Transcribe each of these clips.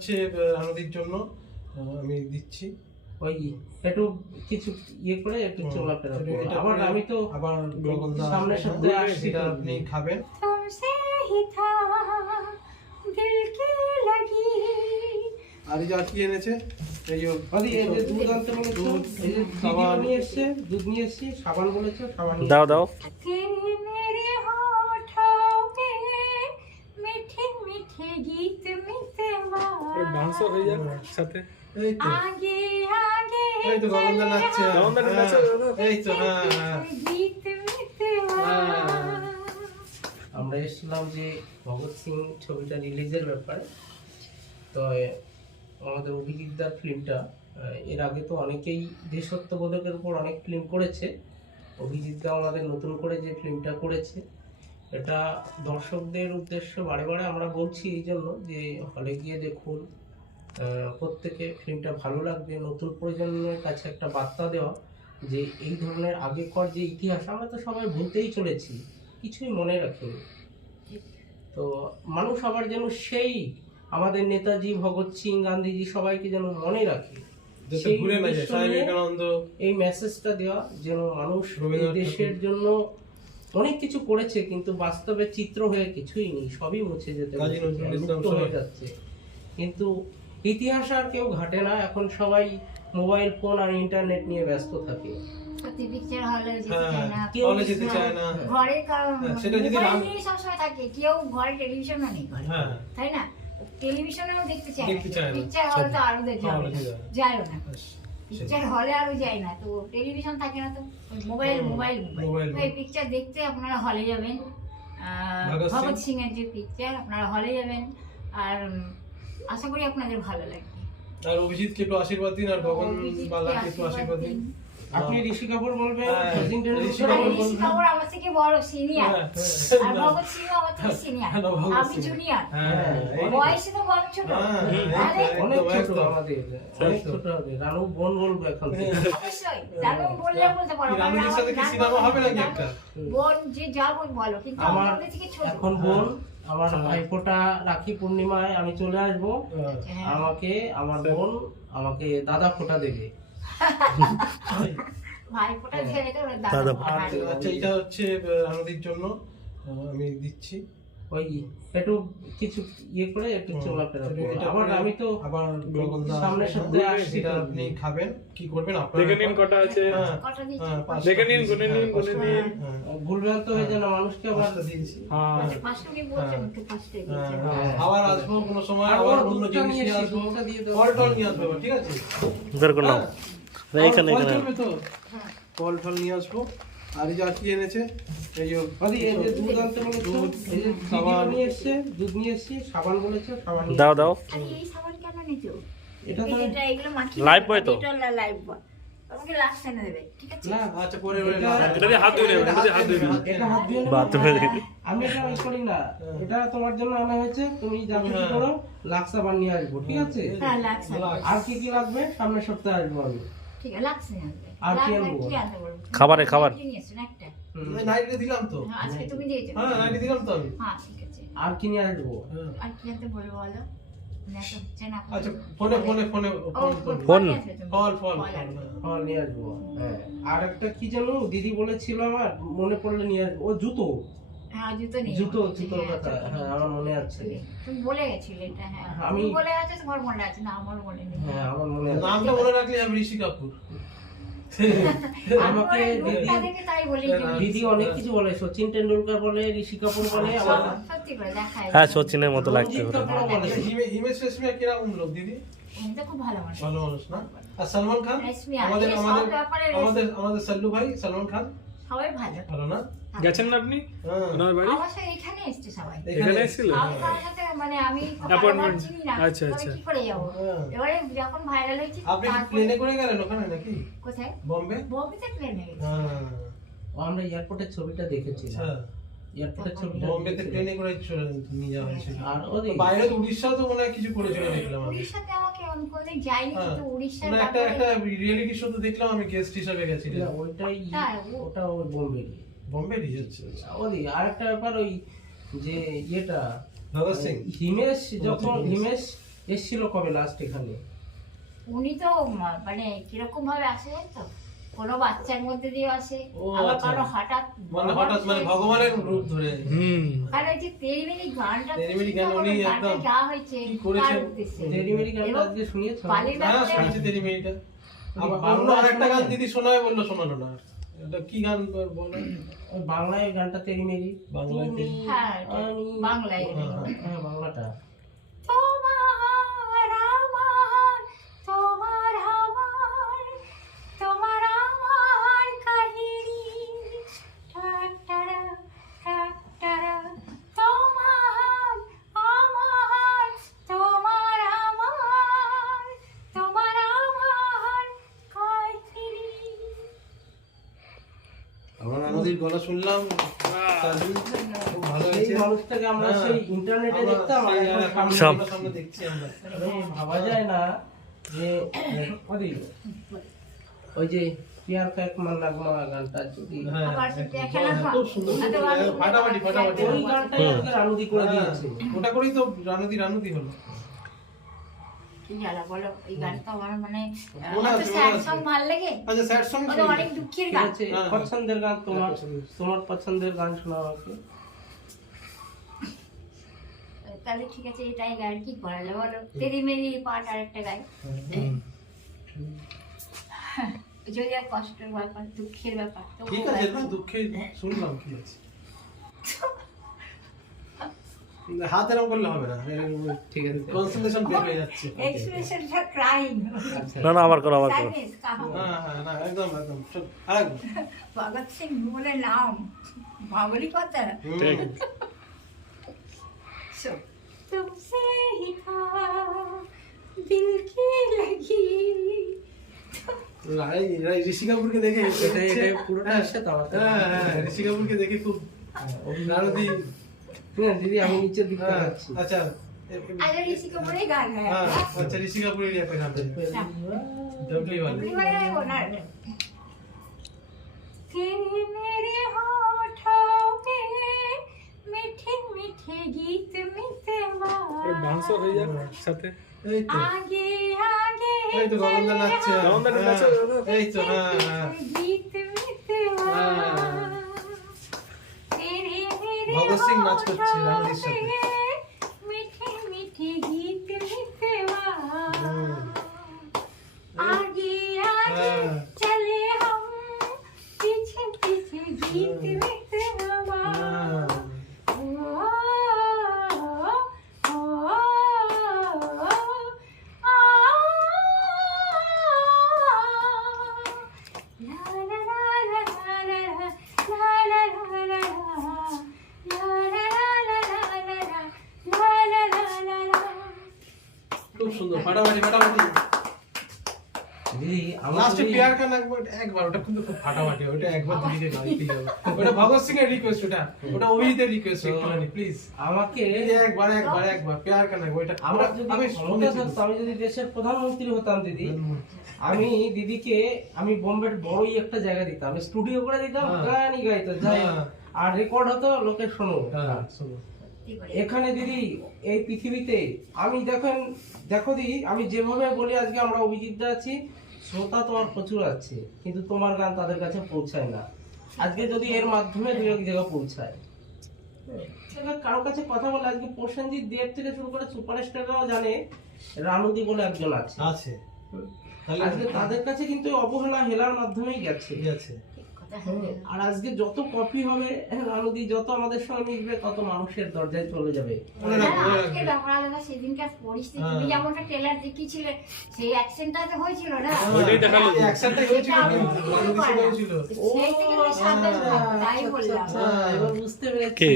হচ্ছে রানুদির জন্য আমি দিচ্ছি। ওই একটু কিছু ইয়ে করে একটু চোলাটা রাখবো। আবার আমি তো আবার সামনের সপ্তাহে আসছি, আপনি খাবেন। আর এই যে আর কি এনেছে, এই যে দুধ আনতে বলেছো, এই যে সাবান নিয়ে এসছে, দুধ নিয়ে এসছি, সাবান বলেছো, সাবান দাও দাও। ডান্সও হয়ে যাক সাথে। এই তো এই তো গগনদা নাচছে, গগনদা নাচছে, এই তো আমরা এসেছিলাম যে ভগৎ সিং ছবিটা রিলিজের ব্যাপারে। তো আমাদের অভিজিৎদার ফিল্মটা এর আগে তো অনেকেই দেশাত্মবোধকের উপর অনেক ফিল্ম করেছে। অভিজিৎদা আমাদের নতুন করে যে ফিল্মটা করেছে, এটা দর্শকদের উদ্দেশ্যে বারে বারে আমরা বলছি এই জন্য যে হলে গিয়ে দেখুন, প্রত্যেকে ফিল্মটা ভালো লাগবে। নতুন প্রজন্মের কাছে একটা বার্তা দেওয়া যে এই ধরনের আগেকার যে ইতিহাস আমরা তো সবাই ভুলতেই চলেছি, কিছুই মনে রাখিনি। তো মানুষ আবার যেন সেই আমাদের নেতাজি, ভগৎ সিং, গান্ধীজি সবাইকে যেন মনে রাখে, সেই উদ্দেশ্য নিয়ে এই মেসেজটা দেওয়া যেন মানুষ এই দেশের জন্য অনেক কিছু করেছে কিন্তু বাস্তবে চিত্র হয়ে কিছুই নেই, সবই মুছে যেতে লুপ্ত হয়ে যাচ্ছে। কিন্তু ইতিহাস আর কেউ ঘাটে না, এখন সবাই মোবাইল ফোন আর ইন্টারনেট নিয়ে ব্যস্ত থাকে। কেউ ঘরে টেলিভিশনও নেই, তাই না? টেলিভিশনেও দেখতে চায় না, পিকচার হলে তো আরো যায় না, পিকচার হলে আরো যায় না, তো টেলিভিশন থাকে না, তো মোবাইল মোবাইল মোবাইল। এই পিকচার দেখতে আপনারা হলে যাবেন, ভগৎ সিং এর যে পিকচার আপনারা হলে যাবেন, আর আশা করি আপনাদের ভালো লাগবে। আর অভিজিৎকে একটু আশীর্বাদ দিন, আর গগন বালাকে একটু আশীর্বাদ দিন। আপনি ঋষি কাপুর বলবেন, ঋষি কাপুর আমার থেকে বড় সিনিয়র, আর ভগৎ সিং আমার থেকে সিনিয়র, আমি জুনিয়র, বয়সে তো বড় ছোট, অনেক ছোট আমাদের, অনেক ছোট হবে। রানু বোন বলবো এখন থেকে। অবশ্যই রানু বললে বলতে পারো, রানুর সাথে কি সিনেমা হবে নাকি একটা? বোন যে যা বলো, কিন্তু আমার আমাদের থেকে ছোট। এখন বোন, আমার ভাইফোঁটা রাখি পূর্ণিমায় আমি চলে আসবো, আমাকে আমার বোন আমাকে দাদা ফোঁটা দেবে। ভাইফোঁটা ছেড়ে তো দাদা। আচ্ছা, এটা হচ্ছে রানুদির জন্য আমি দিচ্ছি। ওই একটু কিছু ইয়ে করে একটু চোলাটা রাখবো। আবার আমি তো আবার সামনের সপ্তাহে আসছি, আপনি খাবেন, কি করবেন আপনারা দেখে নিন কটা আছে, কটা দিচ্ছি, দেখে নিন, গুনে নিন, গুনে নিন। ভুলভ্রান্ত হয়ে যেন মানুষকে আবার দিয়েছি। পাঁচটা উনি বলছেন, একটু পাঁচটা দিয়েছেন। আবার আসবো কোনো সময়, আবার অন্য জিনিস নিয়ে আসবো, ফল টল নিয়ে আসবো, ঠিক আছে? বের করে নাও। এইখানে ফল এখানে চলবে তো, ফল টল নিয়ে আসবো। আর এই যে আর কি এনেছে, এই যে দুধ আনতে বলেছো, এই যে সাবান নিয়ে এসছে, দুধ নিয়ে এসছি, সাবান বলেছো, সাবান দাও দাও। আরে এই সাবান কেন নিছো? এটা তো এটা এগুলো মাখিয়ে লাইভ বয় তো? এটা লাইভ বয়, আমাকে লাস্ট এনে দেবে, ঠিক আছে? না, আচ্ছা পরে এটা দিয়ে হাত ধুয়ে নেবেন, এটা দিয়ে হাত ধুয়ে নেবেন। এটা হাত দিয়ে নেবো। বাথরুমে আমি এটা মিস করি না, এটা তোমার জন্য আনা হয়েছে, তুমি যাবে কি করো, লাক্স সাবান নিয়ে আসবো, ঠিক আছে? হ্যাঁ লাগছে, আর কি কি লাগবে সামনের সপ্তাহে আসবো আমি। ঠিক আছে, লাগছে না। আর কি আনবো? কি আনতে বলবো? খাবারে খাবার। কি নিয়েছেন একটা? নাইটে দিলাম তো, হ্যাঁ, আজকে তুমি দিয়েছো। হ্যাঁ নাইটে দিলাম তো আমি। হ্যাঁ ঠিক আছে। আর কি নিয়ে আসবো? আর কি আনতে বলবো বলো? নেট হচ্ছে না। আচ্ছা ফোনে ফোন। ফল ফল নিয়ে আসবো। হ্যাঁ, আর একটা কি জানো দিদি বলেছিল, আমার মনে পড়লে নিয়ে আসবো, ও জুতো। হ্যাঁ জুতো নিয়ে। জুতোর কথা, হ্যাঁ আমার মনে আছে। তুমি বলে গেছিলে এটা, হ্যাঁ আমি তুমি বলে গেছো, তোমার মনে আছে না, আমার মনে নেই। হ্যাঁ আমার মনে আছে। নামটা মনে রাখলে আমি ঋষি কাপুর। আমাকে রূপটা দেখে তাই বলি, দিদি অনেক কিছু বলে, সচিন টেন্ডুলকার বলে, ঋষি কাপুর বলে, আমার সত্যি করে দেখায়। হ্যাঁ সচিনের মতো লাগছে রঞ্জিত ওটা। কাপুরও বলে। হিমেশ রেশমিয়া কিরকম লোক দিদি? এটা খুব ভালো মানুষ। ভালো মানুষ না? আর সালমান খান? রেশমিয়া, আমাদের এই সব ব্যাপারে আমাদের সাল্লু ভাই সালমান খান সবাই ভালো। ভালো না? গেছেন না আপনি হ্যাঁ। ওনার বাড়ি? আমার সাথে এখানে এসেছে সবাই। এখানে এসেছিল? আমি তার সাথে মানে আমি Appointment? চিনি না, আচ্ছা, তবে আচ্ছা। কি করে যাবো? হ্যাঁ। এবারে যখন ভাইরাল হয়েছে, আপনি কি প্লেনে করে গেলেন ওখানে নাকি? কোথায়? বম্বে? বম্বেতে প্লেনে গেছে। হ্যাঁ। আমরা এয়ারপোর্টের ছবিটা দেখেছিলাম, আচ্ছা। এয়ারপোর্টের ছবিটা বম্বেতে দেখেছিলাম। ট্রেনে করে চলে নিয়ে যাওয়া হয়েছিল। আর ওদের বাইরে তো উড়িষ্যা তো মনে হয় কিছু করেছিল দেখলাম আমি। উড়িষ্যাতে আমাকে আমি কোনোদিন যাইনি, হ্যাঁ। কিন্তু উড়িষ্যার না, একটা ব্যাপারে রিয়েলিটি শো তো দেখলাম আমি, গেস্ট হিসেবে গেছিলাম। ওইটাই, হ্যাঁ, ওটা ওই বোম্বেরই। বম্বে যাচ্ছে। ওদি আরেকটা ব্যাপার, ওই যে ইয়েটা ভগৎ সিং। হিমেশ যখন হিমেশ এসেছিল কবে লাস্ট এখানে? উনি তো মানে কিরকম ভাবে আসে জানেন তো, কোনো বাচ্চার মধ্যে দিয়ে আসে, ও, আবার আচ্ছা। কারো হঠাৎ মানে হঠাৎ মানে ভগবানের রূপ ধরে। আর এই যে তেরিমেরি গানটা, তেরিমেরি গান উনি গানটা একদম যা হয়েছে কি করেছেন? কার উদ্দেশ্যে? দেরিমেরি গানটা এবং আজকে শুনিয়েছো? বালির হ্যাঁ ব্যাপারে শুনেছি তেরিমেরিটা। আবার বাংলা অন্য আরেকটা গান শোনাবেন? দিদি শোনাবে বললো, শোনালো না। এটা কি গান বলো? ওই বাংলায় গানটা তেরিমেরি। বাংলায় তুমি, হ্যাঁ, এটা আমি, বাংলায়। হ্যাঁ বাংলাটা। তোমার আমার, তোমার আমার, তোমার আমার কাহিনী, টাটারা, টাটারা, তোমার আমার, তোমার আমার, তোমার আমার কাহিনী। আমার নদীর গলা শুনলাম, সাজু, খুব ভালো এই হয়েছে। মানুষটাকে আমরা হ্যাঁ। সেই ইন্টারনেটে আমরা দেখতাম, আর সেই এখন সামনে সামনে- সামনে দেখছি আমরা। ভাবা যায় না যে ওই যে পিয়ার ফ্যাকমান লাগমা গানটা যদি হ্যাঁ, আবার একদম। দেখা না, খুব সুন্দর, এত খুব ভালো সুন্দর। ফাটাফাটি, ফাটাফাটি। ওই গানটাই আজকে রানুদি করে দিয়েছে। হ্যাঁ, ওটা করেই তো রানুদি হলো। কি জ্বালা বলো, এই গানটা আমার মানে মনে আমার আছে, তো মনে sad আছে। song ভালো লাগে, আচ্ছা, স্যাড সং ওটা অনেক দুঃখের ঠিক গান। আছে, হ্যাঁ। পছন্দের গান তোমার, হ্যাঁ, পছন্দের। তোমার পছন্দের গান শোনাও আমাকে। তাহলে ঠিক আছে, এটাই গান, কি করা যাবে বলো? তেরি মেরি পার্ট আরেকটা গাই, যদি আর কষ্টের ব্যাপার, দুঃখের ব্যাপার, তো ঠিক আছে, না দুঃখে শুনলাম, কি আছে। হাত এরকম করলে হবে না, ঠিক আছে। কনসেন্ট্রেশন বের হয়ে যাচ্ছে। এক্সপ্রেশন ফর ক্রাইং, আচ্ছা। না না, আবার করো আবার করো। sadness কাহো। হ্যাঁ হ্যাঁ, না একদম একদম সব আরেকবার। ভগৎ সিং বলে নাম, বাঙালি কথা। ঠিক। So, तुमसे ही था दिल की लगी। ঋষি কাপুরকে দেখে এটাই পুরোটা হ্যাঁ, আসছে তো আমার। হ্যাঁ হ্যাঁ, ঋষি কাপুরকে দেখে খুব নারদী। হ্যাঁ, দিদি আমি নিচের দিকটা হ্যাঁ, যাচ্ছি। আচ্ছা अरे ऋषि कपूर ही गाना है। হ্যাঁ, আচ্ছা ঋষি কাপুরের একটা গান আছে, ডবলি वाली। अपनी वाला है वो ना। तेरे मेरे होठों पे मीठे मीठे गीत मिलते ডান্স হয়ে যাক সাথে। এই তো आगे आगे এই তো গগনদা নাচছে। গগনদা হ্যাঁ, নাচছে, এই তো হ্যাঁ হ্যাঁ। गीत मिलते तेरे मेरे भगत सिंह नाच করছে होठों রানুদির সাথে। पे मीठे मीठे गीत मिलते आगे आगे हाँ। चले हम पीछे पीछे गीत मिलते হ্যাঁ। খুব সুন্দর, ফাটাফাটি ফাটাফাটি। দিদি আমার লাস্টে যদি- প্যার কান একবার, ওটা কিন্তু খুব ফাটাফাটি, ওটা একবার দিদিকে গাইতেই হবে। ওটা ভগৎ সিং এর রিকোয়েস্ট, ওটা অভিজিতের রিকোয়েস্ট, একটুখানি প্লিজ আমাকে একবার একবার একবার প্যার কান, ওইটা আমার যদি আমি ক্ষমতা শুনেছি। থাকতো, আমি যদি দেশের প্রধানমন্ত্রী হতাম দিদি, আমি দিদিকে আমি বোম্বের বড়ই একটা জায়গা দিতাম, স্টুডিও করে দিতাম, হ্যাঁ। গানই গাইতো, যাই হোক। হ্যাঁ। আর রেকর্ড হতো, লোকে শোনো। হ্যাঁ, শোনো। এখানে দিদি এই পৃথিবীতে আমি দেখো দিদি, আমি যেভাবে বলি আজকে আমরা অভিজিৎ আছি, শ্রোতা তোমার প্রচুর আছে, কিন্তু তোমার গান তাদের কাছে পৌঁছায় না। আজকে যদি এর মাধ্যমে দু এক জায়গা পৌঁছায়, কারোর কাছে কথা বলে, আজকে প্রসেনজিৎ দেব থেকে শুরু করে সুপারস্টাররাও জানে রানুদি বলে একজন আছে। আছে তাহলে আজকে তাদের কাছে কিন্তু এই অবহেলা হেলার মাধ্যমেই গেছে। ঠিক আছে। আর আজকে যত কপি হবে রানুদি, যত আমাদের সঙ্গে মিশবে, তত মানুষের দরজায় চলে যাবে। মনে রাখবো, মনে আজকে রাখবো। ব্যাপারটা সেদিনকার পরিস্থিতি, হ্যাঁ। তুমি যেমনটা ট্রেলার দেখিয়েছিলে, সেই অ্যাকশনটাতে হয়েছিল না, ওইটাই দেখালো। এই অ্যাকশনটাই হয়েছিল, রানুদি সাথে হয়েছিল। সেই থেকে তুমি সাবধান থাকো, তাই বললাম। আচ্ছা, এবার বুঝতে পেরেছি। কে?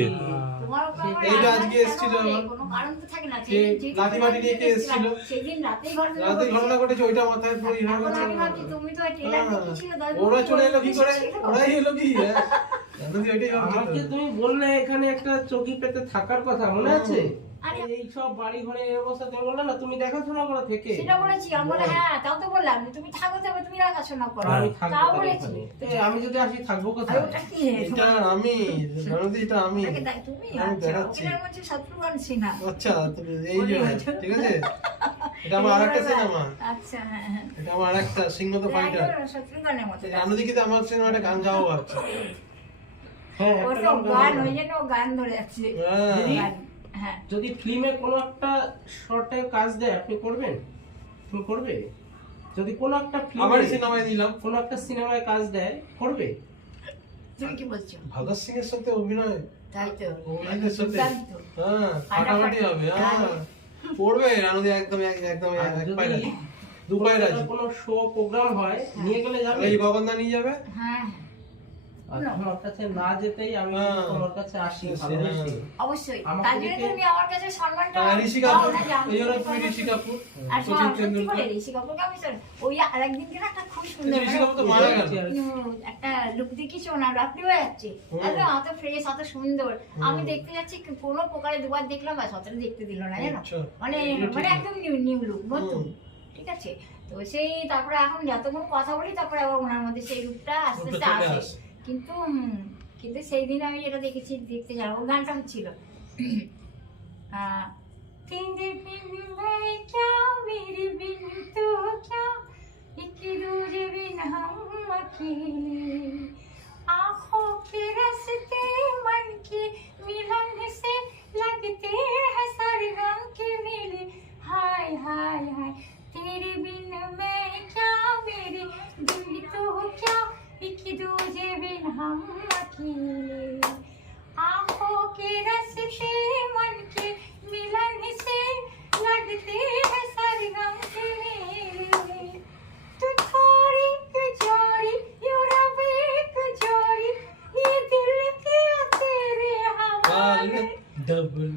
তোমার উপর আমার এই যে রাগ আজকে কেন এসেছিল হবে? আমার। কোনো কারণ তো থাকে না। যে যেদিন লাঠি বাটি নিয়ে কে এসেছিল? সেদিন রাতেই ঘটনা রাতে ঘটনা ঘটেছে। ঘটেছে, ওইটা মাথায় পড়ে হয়ে এখন গেছে। আমি ভাবছি তুমি তো ট্রেলার হ্যাঁ। দেখিয়েছিলে, তাহলে ওরা চলে এলো কি করে? এসেছিল। ওরাই এলো কি? হ্যাঁ। যদি ওইটাই আমাকে তুমি বললে এখানে একটা চৌকি পেতে থাকার কথা মনে আছে? আরে এই সব বাড়ি ঘরে এই অবস্থা তুমি বললে না তুমি দেখাশোনা করো থেকে। সেটা বলেছি, আমি বলে হ্যাঁ তাও তো বললাম যে তুমি থাকো, তবে তুমি দেখাশোনা করো, আমি তাও থাকবো বলেছি। এখানে। আমি যদি আসি থাকবো আর কোথায়? ওটা কি এটা আমি ননদি, এটা আমি ওটাকে দেখ তুমি, আমি আচ্ছা দেখাচ্ছি। ওখানে বলছি শত্রুঘ্ন সিনহা। আচ্ছা তো এই যে ঠিক আছে, এটা আমার আরেকটা সিনেমা, আচ্ছা হ্যাঁ হ্যাঁ, এটা আমার আরেকটা সিংহ দ্য ফাইটার। শত্রুঘ্নের মতো ননদি কিন্তু আমার সিনেমাটা গান গাওয়া ভাবছে। হ্যাঁ ওর একটা তো গান গান, গাবো। ওই জন্য ও গান ধরে যাচ্ছে হ্যাঁ। গান, হ্যাঁ। যদি ফিল্মে কোনো একটা শর্টে কাজ দেয় আপনি করবেন? তুমি করবে? যদি কোনো একটা আমার ফিল্মে সিনেমায় দিলাম কোনো একটা সিনেমায় কাজ দেয় করবে? তুমি কি বলছো? ভগৎ সিং এর সাথে অভিনয়, তাই তো, অভিনয়ের সাথে দুর্দান্ত। হ্যাঁ ফাটাফাটি হবে। হ্যাঁ পড়বে ননদি, একদম একদম আর এক যদি পায়ে দু পায়ে রাজি। কোনো শো প্রোগ্রাম হয় নিয়ে গেলে যাবে? এই গগনদা নিয়ে যাবে। হ্যাঁ আর তোমার কাছে না যেতেই আমি হ্যাঁ। তোমার কাছে আসি হ্যাঁ। ভালোবেসে। অবশ্যই, আমাকে তার জন্য দেখে- তুমি আমার কাছে সম্মানটা ঋষি দাও কাপুর, না, যে আমি এই জন্য তোমাকে তুমি ঋষি কাপুর, আর সচিন সত্যি তেন্ডুলকর। করে ঋষি কাপুরকে আমি ওই আরেকদিন কিনা একটা খুব সুন্দর ঋষি কাপুর তো মারা গেল। একটা লুক দেখিয়েছি ওনার, আপনি হয়ে যাচ্ছে একদম এত ফ্রেশ, এত সুন্দর। আমি দেখতে যাচ্ছি কোনো প্রকারে দুবার দেখলাম বা সতেরো দেখতে দিল না জানো, আচ্ছা। মানে মানে একদম নিউ লুক নতুন, ঠিক আছে। তো সেই তারপরে এখন যতক্ষণ কথা বলি তারপরে আবার ওনার মধ্যে সেই রূপটা আস্তে আস্তে চলে আসে, আসে। কিন্তু কিন্তু সেই দিন আমি যেটা দেখেছি, দেখতে যাবো গানটা হচ্ছিল तेरे बिन मैं क्या, मेरे बिन तू क्या, एक दूजे बिन हम अकेले, आँखों के रास्ते मन के मिलन से लगते हैं सरगम के मेले, हाय हाय हाय तेरे बिन मैं क्या, मेरे बिन तू क्या, एक दूजे बिन हम अकेले, आँखों के रास्ते मन के मिलन से लगते हैं सरगम के मेले, तू थोड़ी जोड़ी यूरप एक जोड़ी, ये दिल के तेरे हवाले डबल